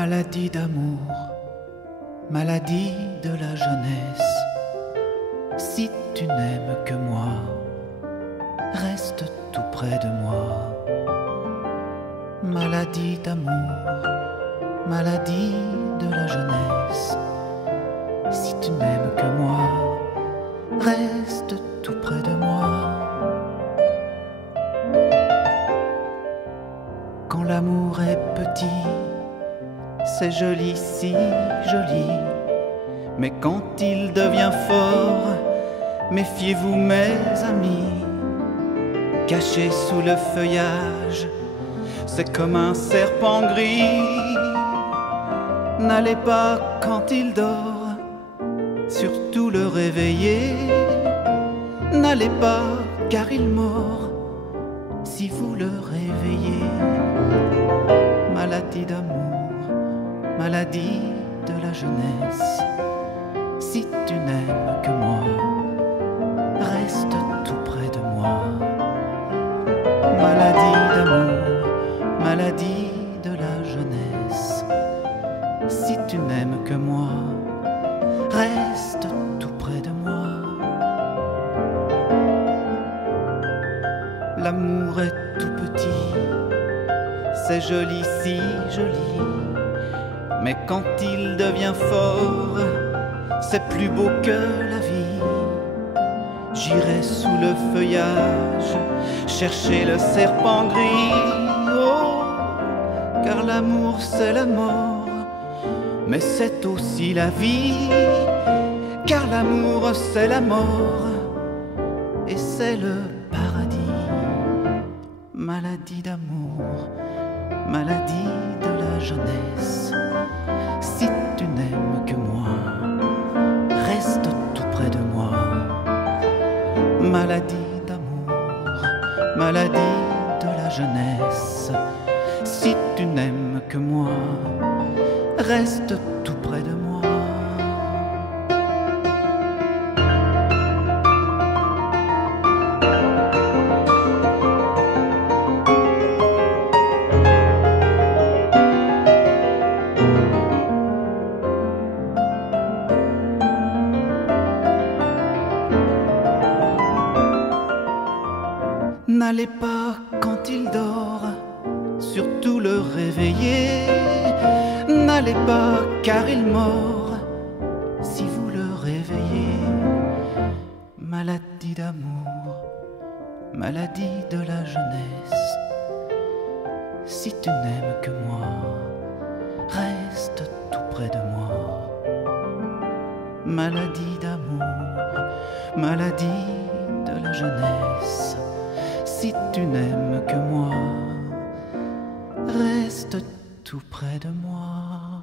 Maladie d'amour, maladie de la jeunesse. Si tu n'aimes que moi, reste tout près de moi. Maladie d'amour, maladie de la jeunesse. Si tu n'aimes que moi, reste tout près de moi. Quand l'amour est petit, c'est joli, si joli. Mais quand il devient fort, méfiez-vous mes amis. Caché sous le feuillage, c'est comme un serpent gris. N'allez pas quand il dort, surtout le réveiller. N'allez pas car il mord, si vous le réveillez. Maladie d'amour, maladie de la jeunesse. Si tu n'aimes que moi, reste tout près de moi. Maladie d'amour, maladie de la jeunesse. Si tu n'aimes que moi, reste tout près de moi. L'amour est tout petit, c'est joli, si joli. Mais quand il devient fort, c'est plus beau que la vie. J'irai sous le feuillage chercher le serpent gris. Oh, car l'amour c'est la mort, mais c'est aussi la vie. Car l'amour c'est la mort et c'est le paradis. Maladie d'amour, maladie de la jeunesse. Si tu n'aimes que moi, reste tout près de moi. Maladie d'amour, maladie de la jeunesse. Si tu n'aimes que moi, reste tout près de moi. N'allez pas quand il dort, surtout le réveiller. N'allez pas car il mord, si vous le réveillez. Maladie d'amour, maladie de la jeunesse. Si tu n'aimes que moi, reste tout près de moi. Maladie d'amour, maladie de la jeunesse. Si tu n'aimes que moi, reste tout près de moi.